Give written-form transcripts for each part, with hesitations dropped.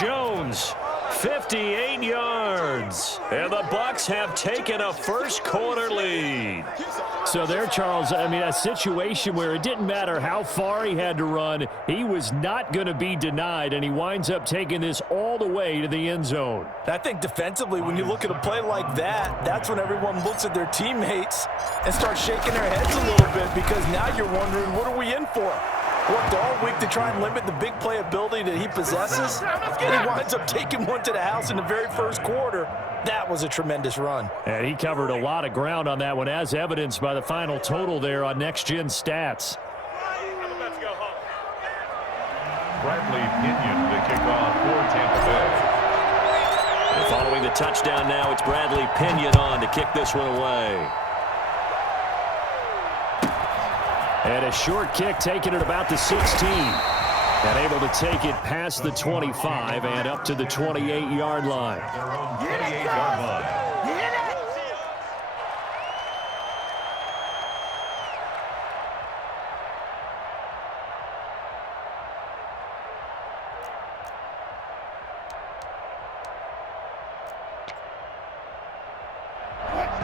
Jones, 58 yards. And the Bucs have taken a first quarter lead. So there, Charles, I mean, a situation where it didn't matter how far he had to run, he was not going to be denied, and he winds up taking this all the way to the end zone. I think defensively, when you look at a play like that, that's when everyone looks at their teammates and starts shaking their heads a little bit, because now you're wondering, what are we in for? Worked all week to try and limit the big play ability that he possesses, and he winds up taking one to the house in the very first quarter. That was a tremendous run. And he covered a lot of ground on that one, as evidenced by the final total there on Next Gen Stats. Bradley Pinion to kick off for Tampa Bay. And following the touchdown now, it's Bradley Pinion on to kick this one away. And a short kick taken at about the 16. And able to take it past the 25 and up to the 28-yard line. 28-yard line.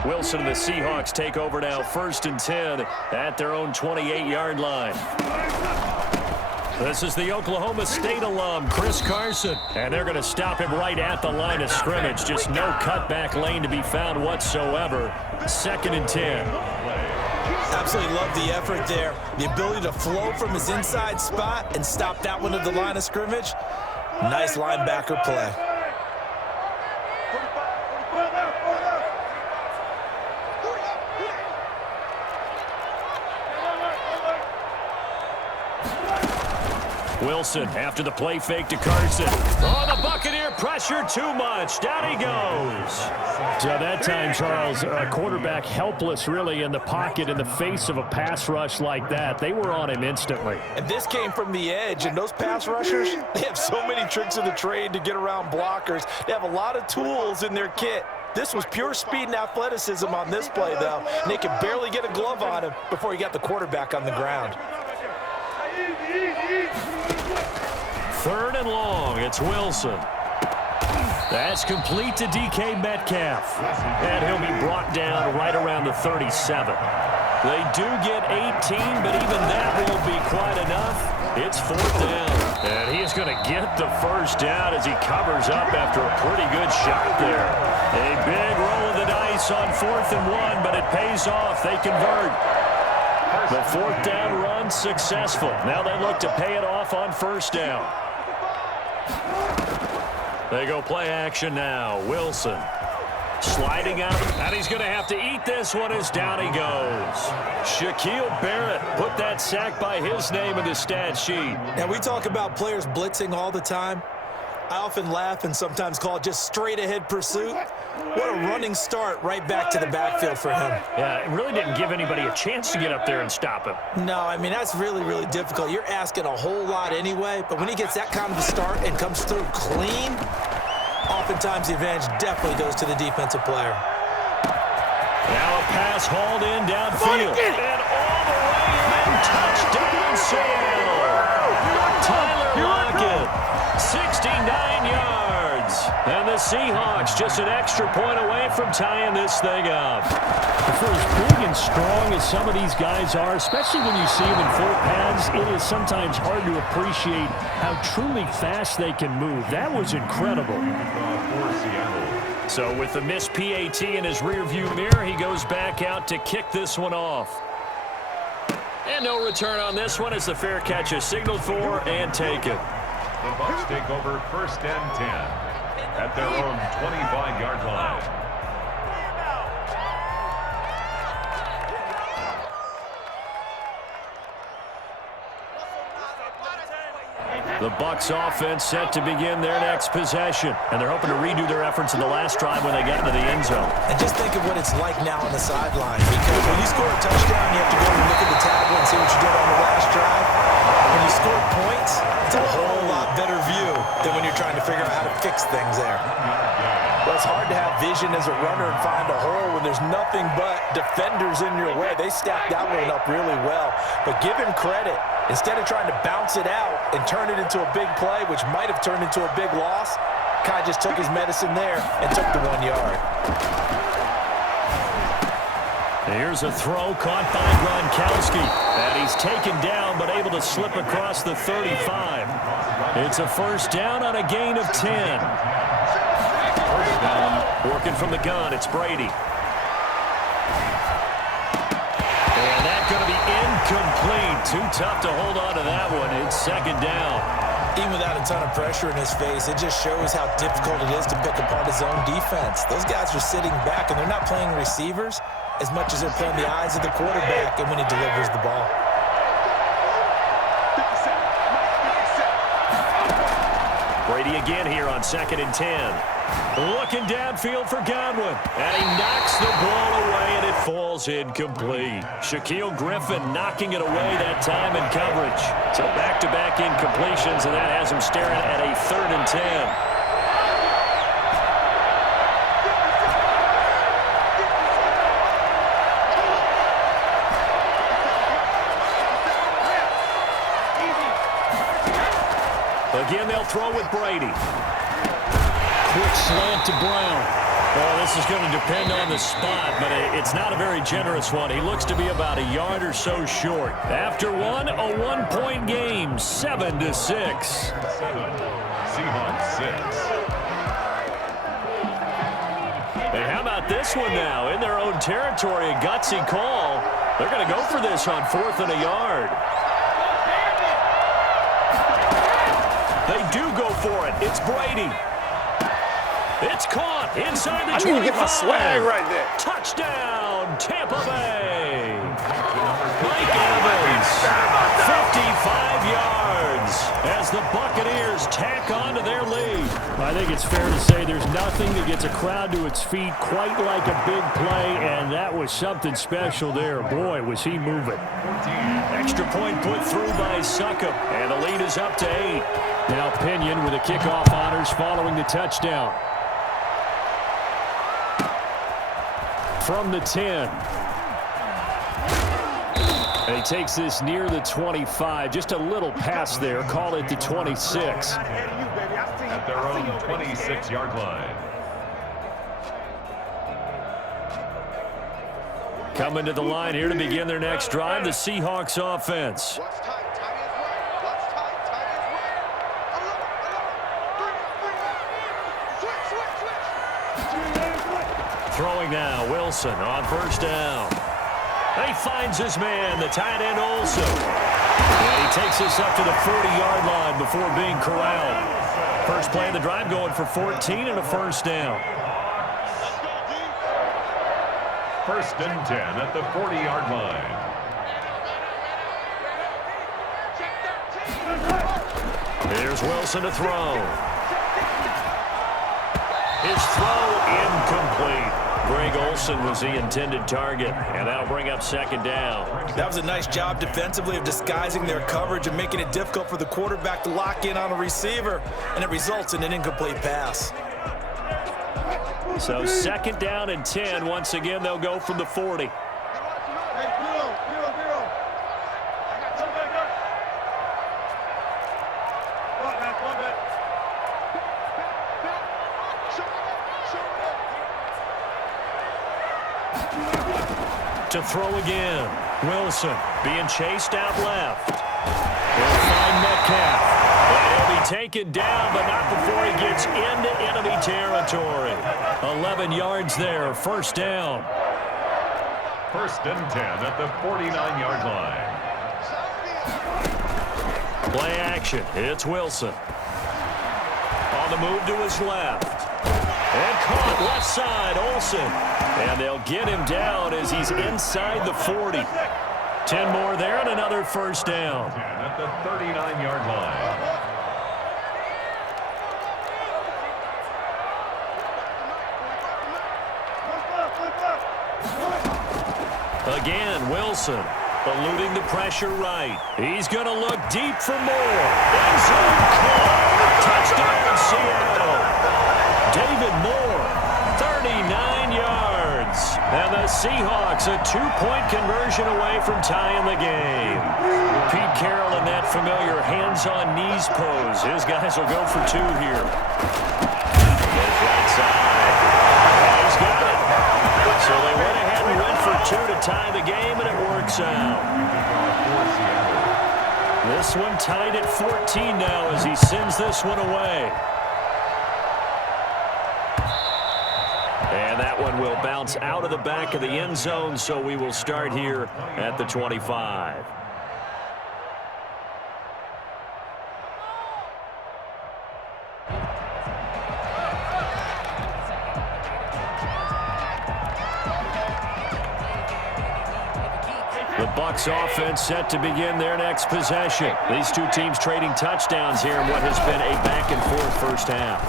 Wilson and the Seahawks take over now, 1st and 10 at their own 28-yard line. This is the Oklahoma State alum, Chris Carson. And they're going to stop him right at the line of scrimmage. Just no cutback lane to be found whatsoever. 2nd and 10. Absolutely love the effort there. The ability to flow from his inside spot and stop that one at the line of scrimmage. Nice linebacker play. Wilson after the play fake to Carson. Oh, the Buccaneer pressure too much. Down he goes. So that time, Charles, a quarterback helpless really in the pocket in the face of a pass rush like that. They were on him instantly. And this came from the edge, and those pass rushers, they have so many tricks of the trade to get around blockers. They have a lot of tools in their kit. This was pure speed and athleticism on this play, though. And they could barely get a glove on him before he got the quarterback on the ground. 3rd and long, it's Wilson. That's complete to DK Metcalf. And he'll be brought down right around the 37. They do get 18, but even that won't be quite enough. It's 4th down. And he's going to get the first down as he covers up after a pretty good shot there. A big roll of the dice on 4th and 1, but it pays off. They convert. The 4th down run successful. Now they look to pay it off on 1st down. They go play action now. Wilson sliding out, and he's going to have to eat this one as down he goes. Shaquille Barrett put that sack by his name in the stat sheet. Now, we talk about players blitzing all the time. I often laugh and sometimes call it just straight-ahead pursuit. What a running start right back to the backfield for him. Yeah, it really didn't give anybody a chance to get up there and stop him. No, I mean, that's really, really difficult. You're asking a whole lot anyway, but when he gets that kind of a start and comes through clean, oftentimes the advantage definitely goes to the defensive player. Now a pass hauled in downfield. And all the way in. Touchdown, Seattle. Tyler Lockett, 69 yards. And the Seahawks just an extra point away from tying this thing up. For as big and strong as some of these guys are, especially when you see them in full pads, it is sometimes hard to appreciate how truly fast they can move. That was incredible. So with the missed PAT in his rearview mirror, he goes back out to kick this one off. And no return on this one as the fair catch is signaled for and taken. The Bucs take over 1st and 10 at their own 25-yard line. The Bucs offense set to begin their next possession. And they're hoping to redo their efforts in the last drive when they got into the end zone. And just think of what it's like now on the sideline. Because when you score a touchdown, you have to go and look at the tablet and see what you did on the last drive. When you score points, it's a whole lot better view than when you're trying to figure out how to fix things there. Well, it's hard to have vision as a runner and find a hole when there's nothing but defenders in your way. They stacked that one up really well. But give him credit. Instead of trying to bounce it out and turn it into a big play, which might have turned into a big loss, Kai just took his medicine there and took the 1 yard. Here's a throw caught by Gronkowski. And he's taken down but able to slip across the 35. It's a first down on a gain of 10. First down. Working from the gun, it's Brady. And that's going to be incomplete. Too tough to hold on to that one. It's second down. Even without a ton of pressure in his face, it just shows how difficult it is to pick apart his own defense. Those guys are sitting back, and they're not playing receivers as much as they're playing the eyes of the quarterback and when he delivers the ball. Brady again here on 2nd and 10. Looking downfield for Godwin. And he knocks the ball away, and it falls incomplete. Shaquille Griffin knocking it away that time in coverage. So back-to-back incompletions, and that has him staring at a 3rd and 10. Again, they'll throw with Brady. Quick slant to Brown. Well, this is going to depend on the spot, but it's not a very generous one. He looks to be about a yard or so short. After one, a one-point game, 7-6. Seahawks 6. And how about this one now? In their own territory, a gutsy call. They're going to go for this on 4th and a yard. They do go for it. It's Brady. It's caught inside the 25. I need to get my swag right there. Touchdown, Tampa Bay. Mike Evans, 55 yards as the Buccaneers tack on to their lead. I think it's fair to say there's nothing that gets a crowd to its feet quite like a big play, and that was something special there. Boy, was he moving. Extra point put through by Succop, and the lead is up to 8. Now Pinion with the kickoff honors following the touchdown. From the 10. And he takes this near the 25. Just a little pass there. Call it the 26. At their own 26-yard line. Coming to the line here to begin their next drive, the Seahawks offense. Throwing now, Wilson on first down. He finds his man, the tight end Olsen. And he takes this up to the 40-yard line before being corralled. First play of the drive going for 14 and a first down. First and 10 at the 40-yard line. Here's Wilson to throw. His throw incomplete. Greg Olsen was the intended target, and that'll bring up second down. That was a nice job defensively of disguising their coverage and making it difficult for the quarterback to lock in on a receiver, and it results in an incomplete pass. So second down and 10. Once again, they'll go from the 40. To throw again. Wilson being chased out left. They'll find Metcalf. And he'll be taken down, but not before he gets into enemy territory. 11 yards there, first down. First and 10 at the 49-yard line. Play action. It's Wilson. On the move to his left. And caught left side, Olsen. And they'll get him down as he's inside the 40. 10 more there and another first down. 10 at the 39-yard line. Again, Wilson eluding the pressure right. He's going to look deep for more. End zone caught. Touchdown, Seattle. David Moore, 39 yards. And the Seahawks It's a two-point conversion away from tying the game. Pete Carroll in that familiar hands-on-knees pose. His guys will go for two here. Goes right side. And he's got it. So they went ahead and went for two to tie the game, and it works out. This one tied at 14 now as he sends this one away. And that one will bounce out of the back of the end zone, so we will start here at the 25. The Bucs offense set to begin their next possession. These two teams trading touchdowns here in what has been a back-and-forth first half.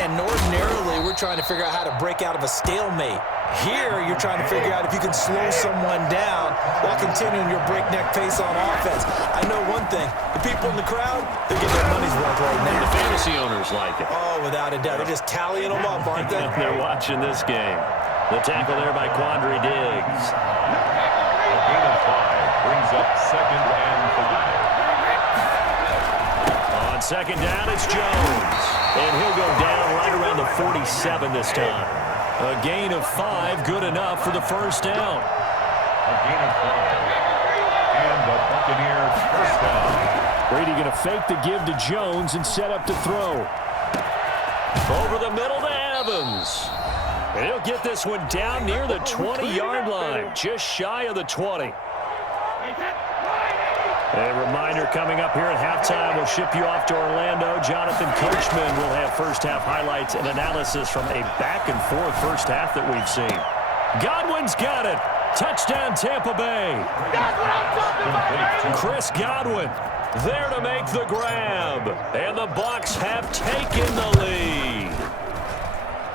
And ordinarily, we're trying to figure out how to break out of a stalemate. Here, you're trying to figure out if you can slow someone down while continuing your breakneck pace on offense. I know one thing. The people in the crowd, they're getting their money's worth right now. The fantasy owners like it. Oh, without a doubt. They're just tallying them up, aren't they? They're watching this game. The tackle there by Quandre Diggs. A gain of 5 brings up 2nd and 5. On second down, it's Jones. And he'll go down right around the 47 this time. A gain of 5, good enough for the first down. A gain of 5. And the Buccaneers first down. Brady going to fake the give to Jones and set up to throw. Over the middle to Evans. And he'll get this one down near the 20-yard line, just shy of the 20. A reminder coming up here at halftime, we'll ship you off to Orlando. Jonathan Coachman will have first-half highlights and analysis from a back-and-forth first half that we've seen. Godwin's got it. Touchdown, Tampa Bay. Chris Godwin there to make the grab. And the Bucs have taken the lead.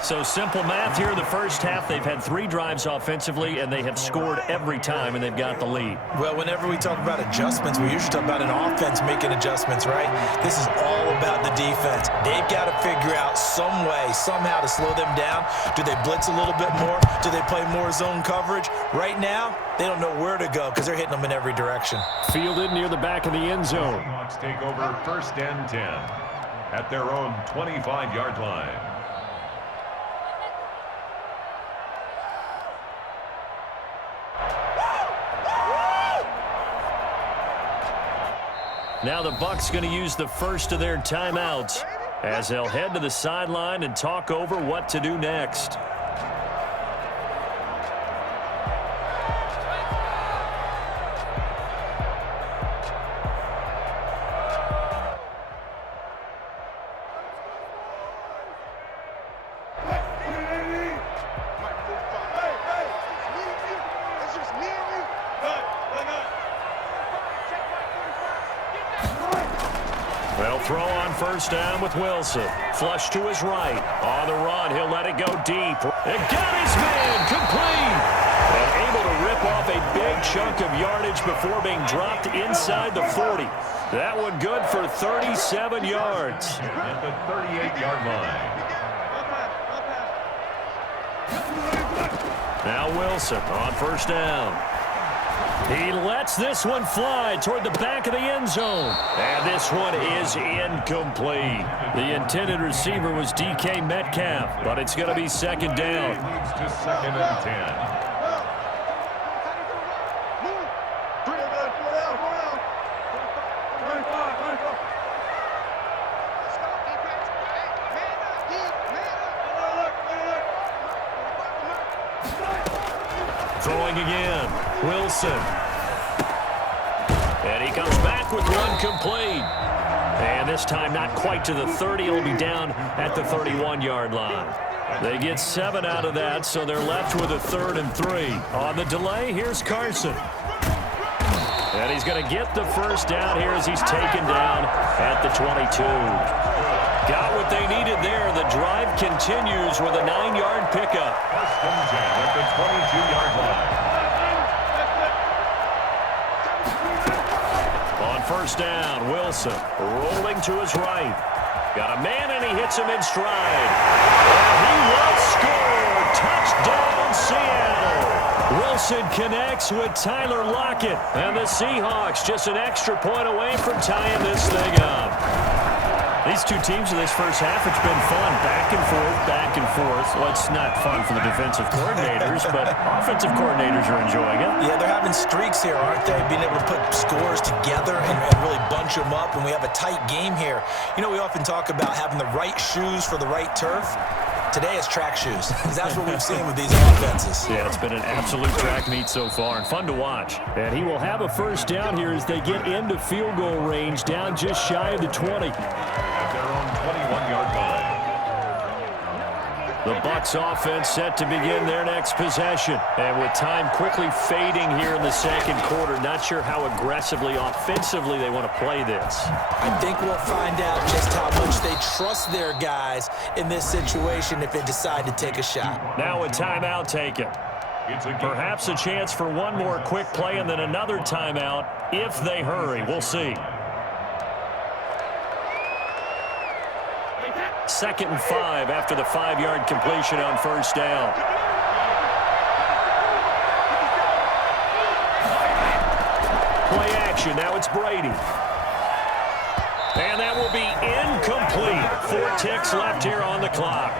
So simple math here in the first half. They've had 3 drives offensively, and they have scored every time, and they've got the lead. Well, whenever we talk about adjustments, we usually talk about an offense making adjustments, right? This is all about the defense. They've got to figure out some way, somehow to slow them down. Do they blitz a little bit more? Do they play more zone coverage? Right now, they don't know where to go because they're hitting them in every direction. Fielded near the back of the end zone. Seahawks take over 1st and 10 at their own 25-yard line. Now the Bucs going to use the first of their timeouts as they'll head to the sideline and talk over what to do next. They'll throw on first down with Wilson. Flush to his right. On the run, he'll let it go deep. And got his man complete. And able to rip off a big chunk of yardage before being dropped inside the 40. That one good for 37 yards. At the 38-yard line. Now Wilson on first down. He lets this one fly toward the back of the end zone. And this one is incomplete. The intended receiver was DK Metcalf, but it's going to be second down. Leads to 2nd and 10. Throwing again. Wilson. And he comes back with one complete. And this time not quite to the 30. It'll be down at the 31-yard line. They get 7 out of that, so they're left with a 3rd and 3. On the delay, here's Carson. And he's going to get the first down here as he's taken down at the 22. Got what they needed there. The drive continues with a 9-yard pickup. 1st and 10 at the 22-yard line. On first down, Wilson rolling to his right. Got a man, and he hits him in stride. And he will score. Touchdown, Seattle. Wilson connects with Tyler Lockett. And the Seahawks just an extra point away from tying this thing up. These two teams in this first half, it's been fun. Back and forth, back and forth. Well, it's not fun for the defensive coordinators, but offensive coordinators are enjoying it. Yeah, they're having streaks here, aren't they? Being able to put scores together and really bunch them up, and we have a tight game here. You know, we often talk about having the right shoes for the right turf. Today it's track shoes, because that's what we've seen with these offenses. Yeah, it's been an absolute track meet so far, and fun to watch. And he will have a first down here as they get into field goal range, down just shy of the 20. At their own 21-yard line. The Bucs offense set to begin their next possession. And with time quickly fading here in the second quarter, not sure how aggressively, offensively they want to play this. I think we'll find out just how much they trust their guys in this situation if they decide to take a shot. Now a timeout taken. Perhaps a chance for one more quick play and then another timeout if they hurry. We'll see. 2nd and 5 after the 5-yard completion on first down. Play action. Now it's Brady. And that will be incomplete. 4 ticks left here on the clock.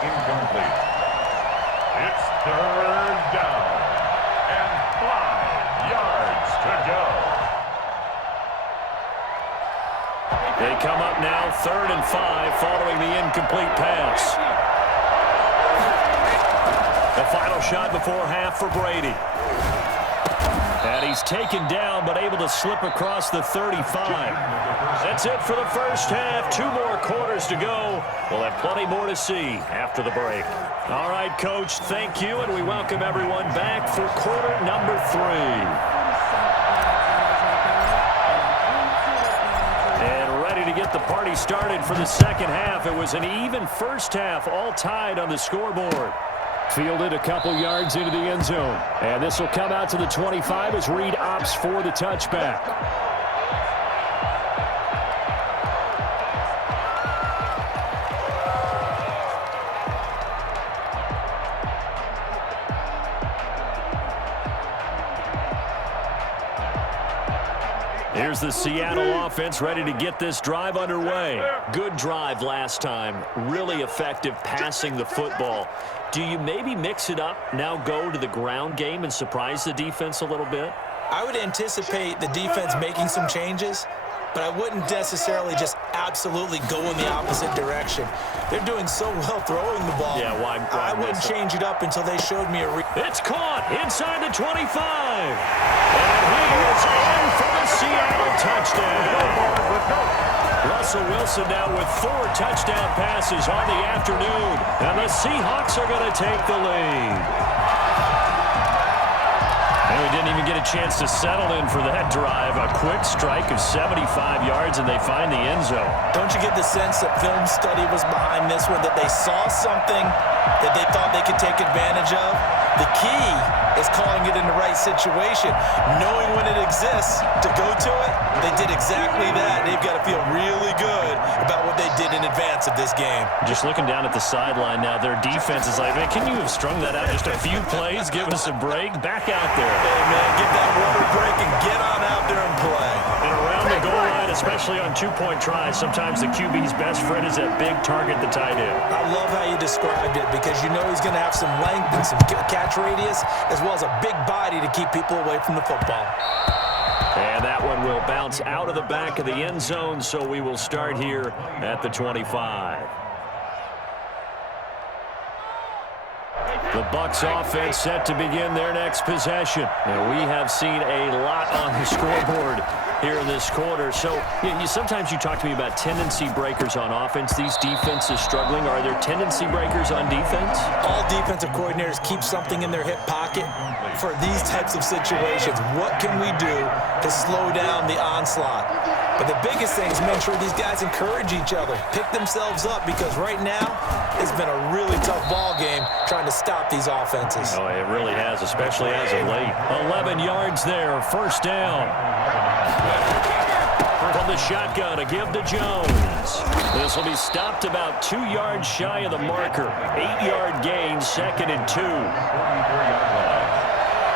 Incomplete. It's 3rd down. And 5 yards to go. They come up now 3rd and 5 following the incomplete pass. The final shot before half for Brady. And he's taken down but able to slip across the 35. That's it for the first half. 2 more quarters to go. We'll have plenty more to see after the break. All right, Coach, thank you, and we welcome everyone back for quarter number 3. To get the party started for the second half. It was an even first half, all tied on the scoreboard. Fielded a couple yards into the end zone. And this will come out to the 25 as Reed opts for the touchback. Here's the Seattle offense ready to get this drive underway. Good drive last time. Really effective passing the football. Do you maybe mix it up, now go to the ground game and surprise the defense a little bit? I would anticipate the defense making some changes, but I wouldn't necessarily just absolutely go in the opposite direction. They're doing so well throwing the ball. Yeah, why I wouldn't change it up until they showed me a It's caught inside the 25. And he is in for the Seattle touchdown. Russell Wilson now with 4 touchdown passes on the afternoon. And the Seahawks are going to take the lead. And we didn't even get a chance to settle in for that drive. A quick strike of 75 yards, and they find the end zone. Don't you get the sense that film study was behind this one, that they saw something that they thought they could take advantage of? The key is calling it in the right situation, knowing when it exists to go to it. They did exactly that. They've got to feel really good about what they did in advance of this game. Just looking down at the sideline now, their defense is like, man, can you have strung that out just a few plays? Give us a break. Back out there. Hey, man, get that water break and get on out there and play. And around the goal line, especially on 2-point tries, sometimes the QB's best friend is that big target, the tight end. I love how you described it because you know he's going to have some length and some catch radius as well as a big body to keep people away from the football. And that one will bounce out of the back of the end zone, so we will start here at the 25. The Bucs offense set to begin their next possession. And we have seen a lot on the scoreboard here in this quarter. So sometimes you talk to me about tendency breakers on offense. These defenses struggling. Are there tendency breakers on defense? All defensive coordinators keep something in their hip pocket for these types of situations. What can we do to slow down the onslaught? But the biggest thing is make sure these guys encourage each other, pick themselves up, because right now it's been a really tough ball game trying to stop these offenses. Oh, it really has, especially as of late. 11 yards there, first down. From the shotgun, a give to Jones. This will be stopped about 2 yards shy of the marker. 8-yard gain, 2nd and 2.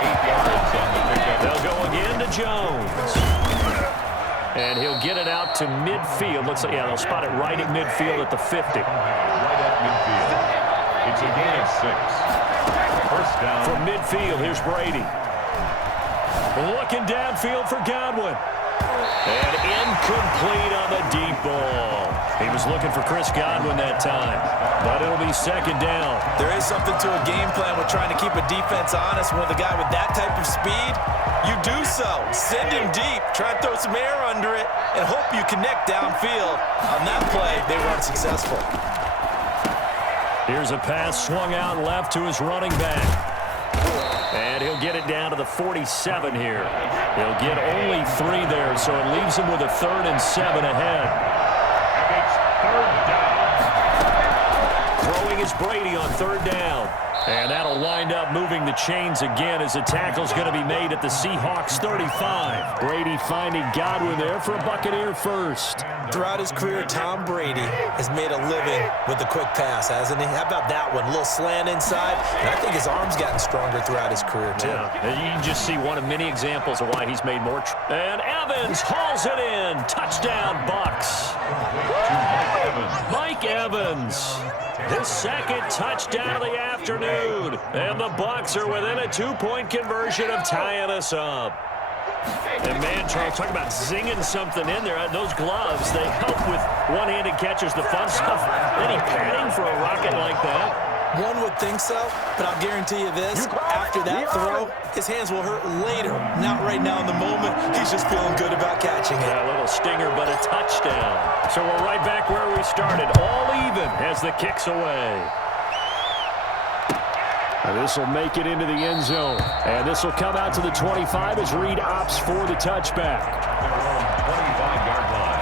8 yards on the pickup. They'll go again to Jones. And he'll get it out to midfield. Looks like, yeah, they'll spot it right at midfield at the 50. Right at midfield. It's a gain of 6. First down. From midfield, here's Brady. Looking downfield for Godwin. And incomplete on the deep ball. He was looking for Chris Godwin that time, but it'll be second down. There is something to a game plan with trying to keep a defense honest. With a guy with that type of speed, you do so. Send him deep, try and throw some air under it, and hope you connect downfield. On that play, they weren't successful. Here's a pass swung out left to his running back. And he'll get it down to the 47 here. He'll get only 3 there, so it leaves him with a 3rd and 7 ahead. And it's third down. Throwing is Brady on 3rd down. And that'll wind up moving the chains again as the tackle's going to be made at the Seahawks 35. Brady finding Godwin there for a Buccaneer first. Throughout his career, Tom Brady has made a living with the quick pass, hasn't he? How about that one? A little slant inside, and I think his arm's gotten stronger throughout his career, too. Yeah, and you can just see one of many examples of why he's made more. And Evans hauls it in. Touchdown, Bucs. Mike Evans. His 2nd touchdown of the afternoon. And the Bucs are within a 2-point conversion of tying us up. And man, Charles, talk about zinging something in there. Those gloves, they help with one-handed catches, the fun stuff. Any padding for a rocket like that? One would think so, but I'll guarantee you this. After that throw, his hands will hurt later. Not right now in the moment. He's just feeling good about catching it. Yeah, a little stinger, but a touchdown. So we're right back where we started. All even as the kick's away. This will make it into the end zone. And this will come out to the 25 as Reed opts for the touchback. 25-yard line.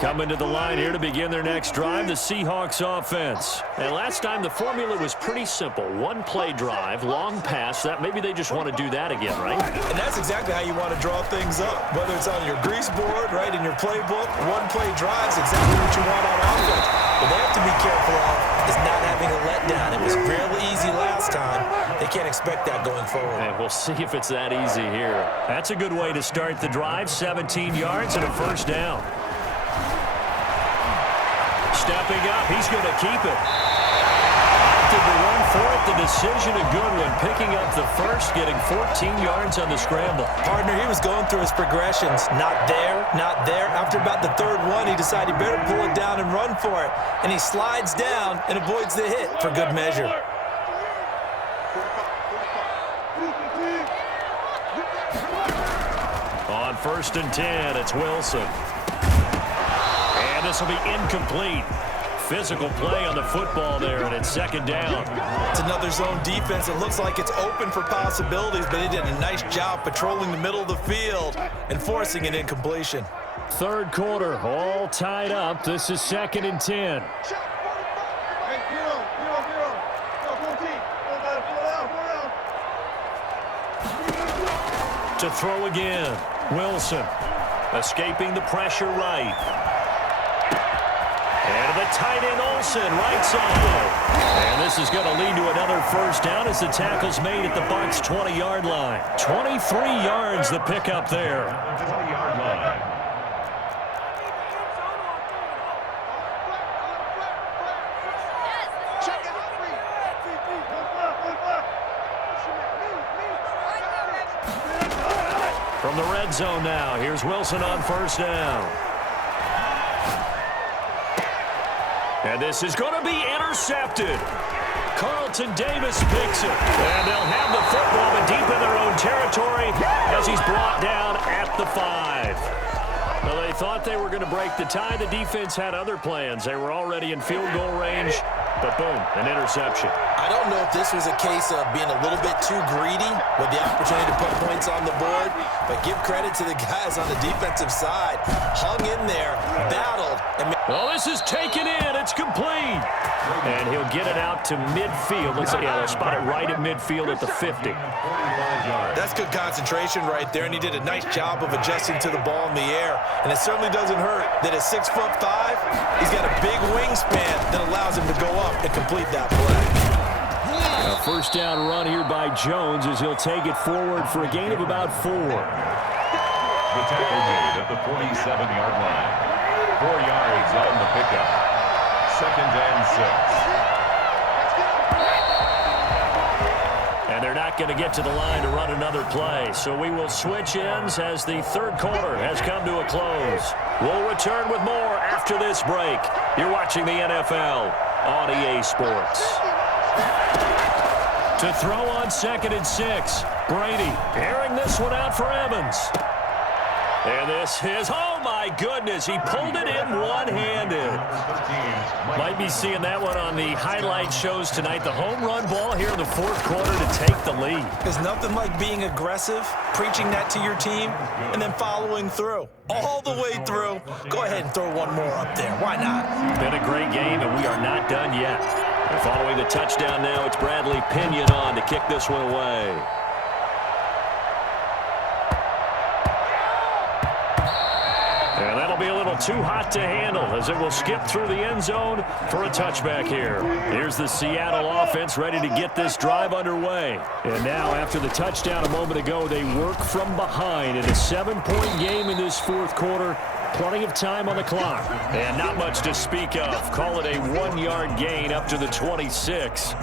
Coming to the line here to begin their next drive, the Seahawks offense. And last time the formula was pretty simple. 1-play drive, long pass. That maybe they just want to do that again, right? And that's exactly how you want to draw things up. Whether it's on your grease board, right, in your playbook, 1-play drives exactly what you want on offense. What they have to be careful of is not having a letdown. It was real easy last time. They can't expect that going forward. And we'll see if it's that easy here. That's a good way to start the drive. 17 yards and a first down. Stepping up, he's going to keep it. Did the run for it, the decision a good one. Picking up the first, getting 14 yards on the scramble. Partner, he was going through his progressions. Not there, not there. After about the 3rd one, he decided he better pull it down and run for it. And he slides down and avoids the hit for good measure. On 1st and 10, it's Wilson. And this will be incomplete. Physical play on the football there, and it's 2nd down. It's another zone defense. It looks like it's open for possibilities, but they did a nice job patrolling the middle of the field and forcing an incompletion. 3rd quarter, all tied up. This is 2nd and 10. To throw again, Wilson escaping the pressure right. And the tight end Olsen, right side. And this is going to lead to another first down as the tackle's made at the Bucs' 20-yard line. 23 yards the pickup there. 20-yard line. From the red zone now, here's Wilson on 1st down. And this is going to be intercepted. Carlton Davis picks it. And they'll have the football, but deep in their own territory as he's brought down at the 5. Well, they thought they were going to break the tie. The defense had other plans. They were already in field goal range, but boom, an interception. I don't know if this was a case of being a little bit too greedy with the opportunity to put points on the board, but give credit to the guys on the defensive side. Hung in there, battled. And well, this is taken in. It's complete. And he'll get it out to midfield. Let's see, they'll spot it right at midfield at the 50. That's good concentration right there, and he did a nice job of adjusting to the ball in the air. And it certainly doesn't hurt that at 6'5", he's got a big wingspan that allows him to go up and complete that play. A first down run here by Jones as he'll take it forward for a gain of about 4. The tackle made at the 47-yard line. 4 yards on the pickup. 2nd and 6. And they're not going to get to the line to run another play. So we will switch ends as the third quarter has come to a close. We'll return with more after this break. You're watching the NFL on EA Sports. To throw on 2nd and 6. Brady airing this one out for Evans. And this is, oh my goodness, he pulled it in one-handed. Might be seeing that one on the highlight shows tonight. The home run ball here in the fourth quarter to take the lead. There's nothing like being aggressive, preaching that to your team, and then following through. All the way through. Go ahead and throw one more up there. Why not? Been a great game, and we are not done yet. And following the touchdown now, it's Bradley Pinion on to kick this one away. And that'll be a little too hot to handle as it will skip through the end zone for a touchback here. Here's the Seattle offense ready to get this drive underway. And now after the touchdown a moment ago, they work from behind in a 7-point game in this fourth quarter. Plenty of time on the clock. And not much to speak of. Call it a 1-yard gain up to the 26.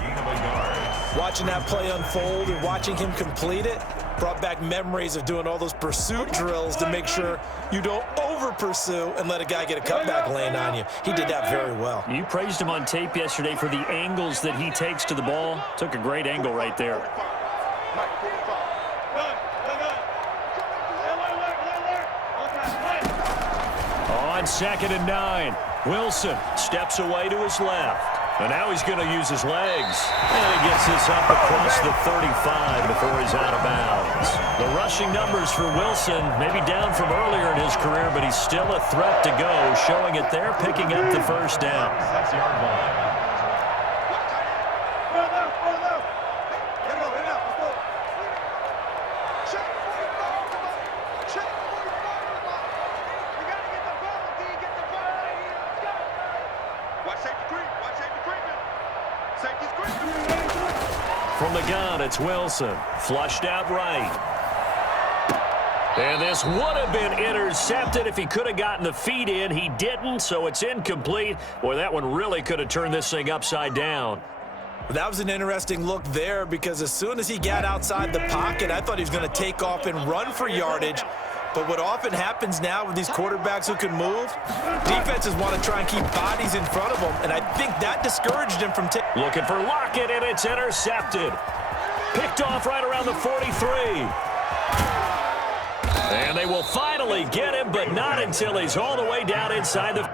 Watching that play unfold and watching him complete it brought back memories of doing all those pursuit drills to make sure you don't over-pursue and let a guy get a cutback lane on you. He did that very well. You praised him on tape yesterday for the angles that he takes to the ball. Took a great angle right there. On 2nd and 9, Wilson steps away to his left. And now he's going to use his legs. And he gets this up across the 35 before he's out of bounds. The rushing numbers for Wilson maybe down from earlier in his career, but he's still a threat to go, showing it there, picking up the first down. 6-yard line. From the gun, it's Wilson. Flushed out right. And this would have been intercepted if he could have gotten the feet in. He didn't, so it's incomplete. Boy, that one really could have turned this thing upside down. That was an interesting look there because as soon as he got outside the pocket, I thought he was going to take off and run for yardage. But what often happens now with these quarterbacks who can move, defenses want to try and keep bodies in front of them, and I think that discouraged him from taking. Looking for Lockett, and it's intercepted. Picked off right around the 43. And they will finally get him, but not until he's all the way down inside the